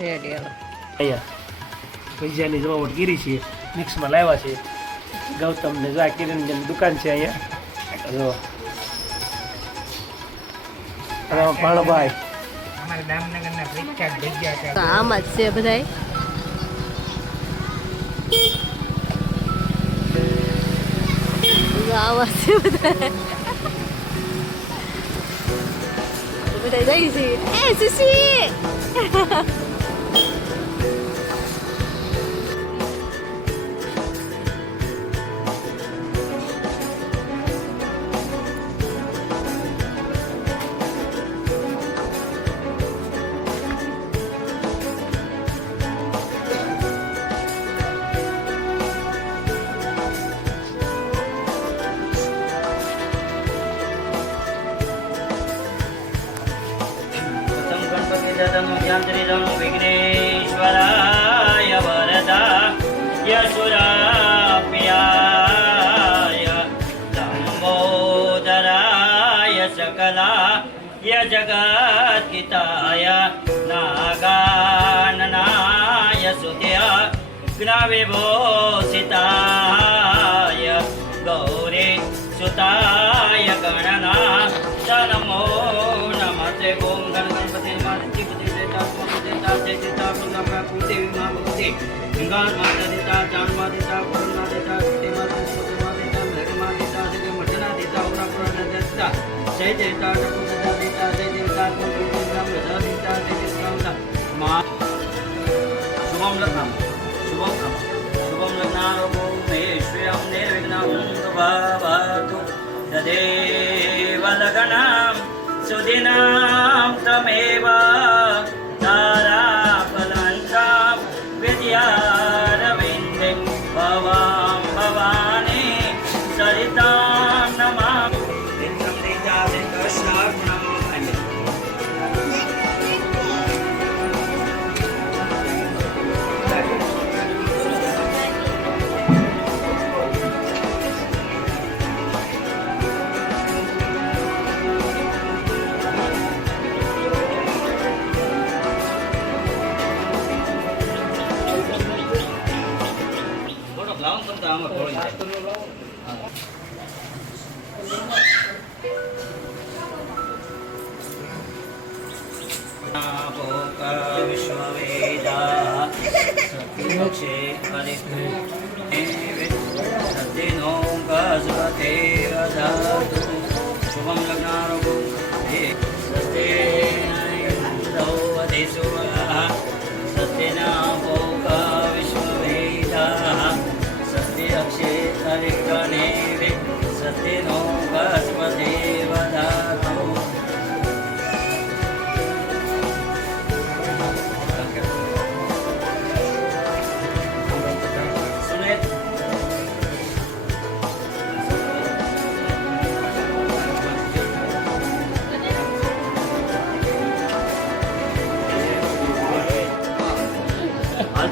Ready અહીંયા. ભજીયાની જમાવટ ગીરી છે મિક્સમાં લાવ્યા છે. ગૌતમને જા આ કિરણની દુકાન છે અહીંયા. જો. ભાણભાઈ આમાં જ છે બધાય. છે બધા બધા જાય છે. એ સુશી! જાણું વિઘ્નેશ્વરાય વરદા યશુરાપ્યાય લંબોદરાય સકલા ય જગત્કિતાય નાગાનનાય સુત્ય જ્ઞાવિભૂષિતાય ગૌરી સુતાય ગણના ગંગા માતા દેતા ચાંદમાં દેતા ભવનમાં દેતા સુધીમાં માતા દેતા મેઘ દેતા જય મઠના દેતા ઓરા પુરા દેતા જય દેતા ટકુ દેતા જય દેતા કુંડી દેતા બધા દેતા જય દેતા મા શુભમ લગ્નમ શુભમ શુભમ લગ્નારોપો મે શ્રેયમ નિર્વિઘ્નમ ભવતુ. તદેવ લગ્નમ સુદિનામ સત્યક્ષે હરિ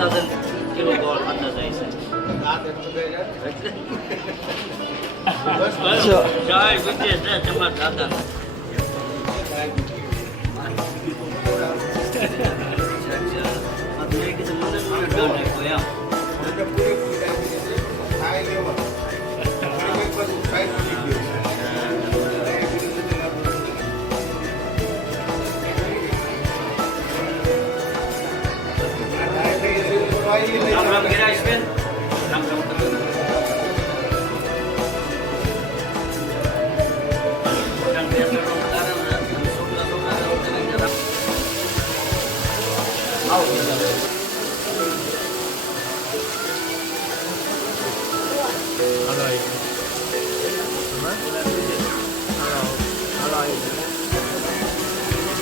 અંદાજન કિલો ગોળ અંદાજ આવી છે.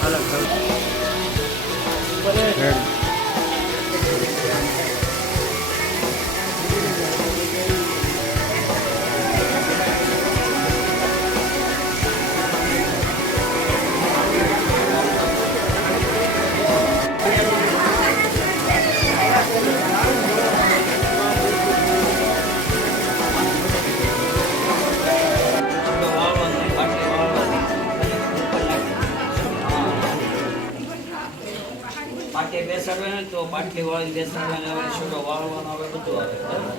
Alam, sir. Alam. ને તો બાટલી વાળી બેસાડવાની આવે છોડો વાળવાનો આવે બધું આવે બરાબર?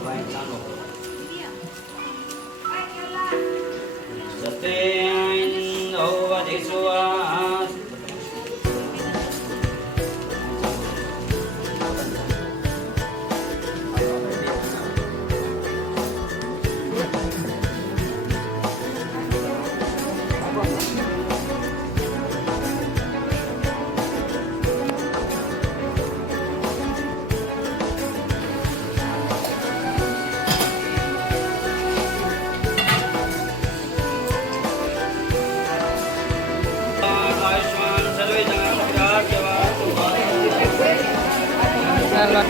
ભાઈ ચાલો સત્યેન્દ્રો ચાલો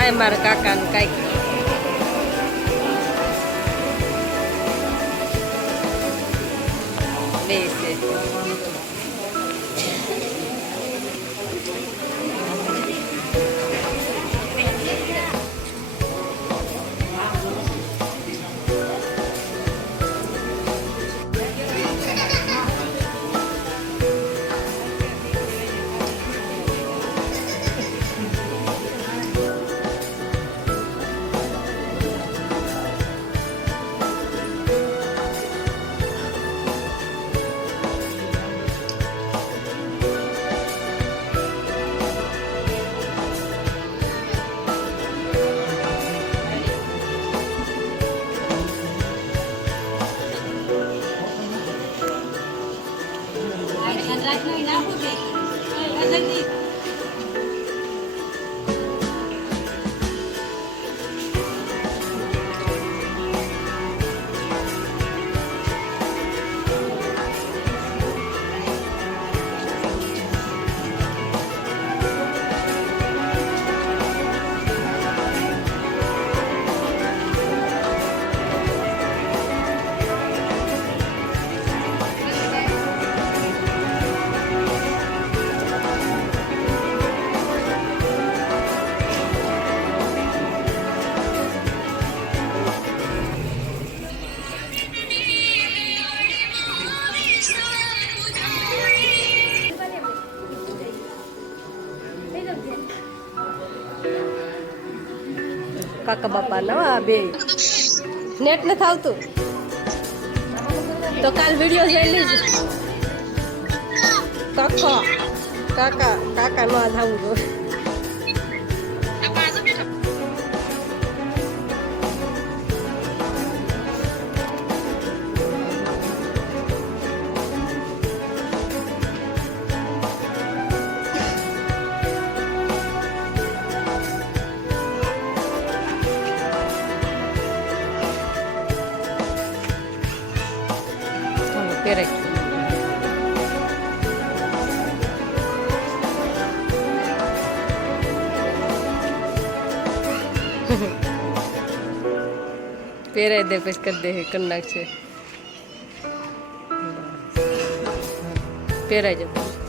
આ મારા કાકાનું કાંઈક. બે છે કાકા બાપા નવા બે. નેટ નથી આવતું. તો કાલ વીડિયો જોઈ લેજો. કાકા કાકા કાકા નો આવું જોઈએ Correct. फिर ऐसे कुछ कर दे कन्नाक से पेरा जाता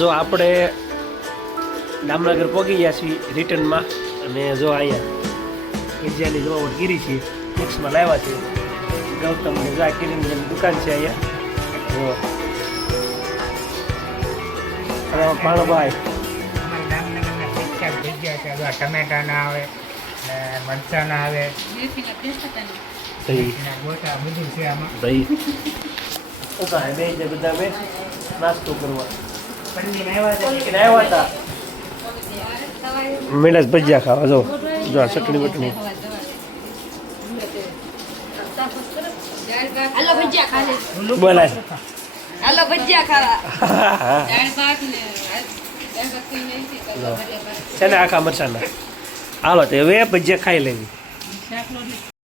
જો આપણે દામનગર પહોંચી ગયા છીએ રિટર્નમાં અને જો અહીંયા એજિયાની જો ગીરી છે મિક્સમાં લાવ્યા છે. ગૌતમ જો આ કિરીનની દુકાન છે અહીંયા. તો ભાણભાઈ. ટમેટા ના આવે મરચા ના આવે. ગોટા બધું છે આમાં. બધા નાસ્તો કરવા. મેળા ભજીયા ખાવા જો જો આ ચટણી બટણી. હાલો ભજીયા ખાલે બોલાય હાલો ભજીયા ખાવા છે ને આખા મરસાના. હાલો તે હવે ભજીયા ખાઈ લેવી.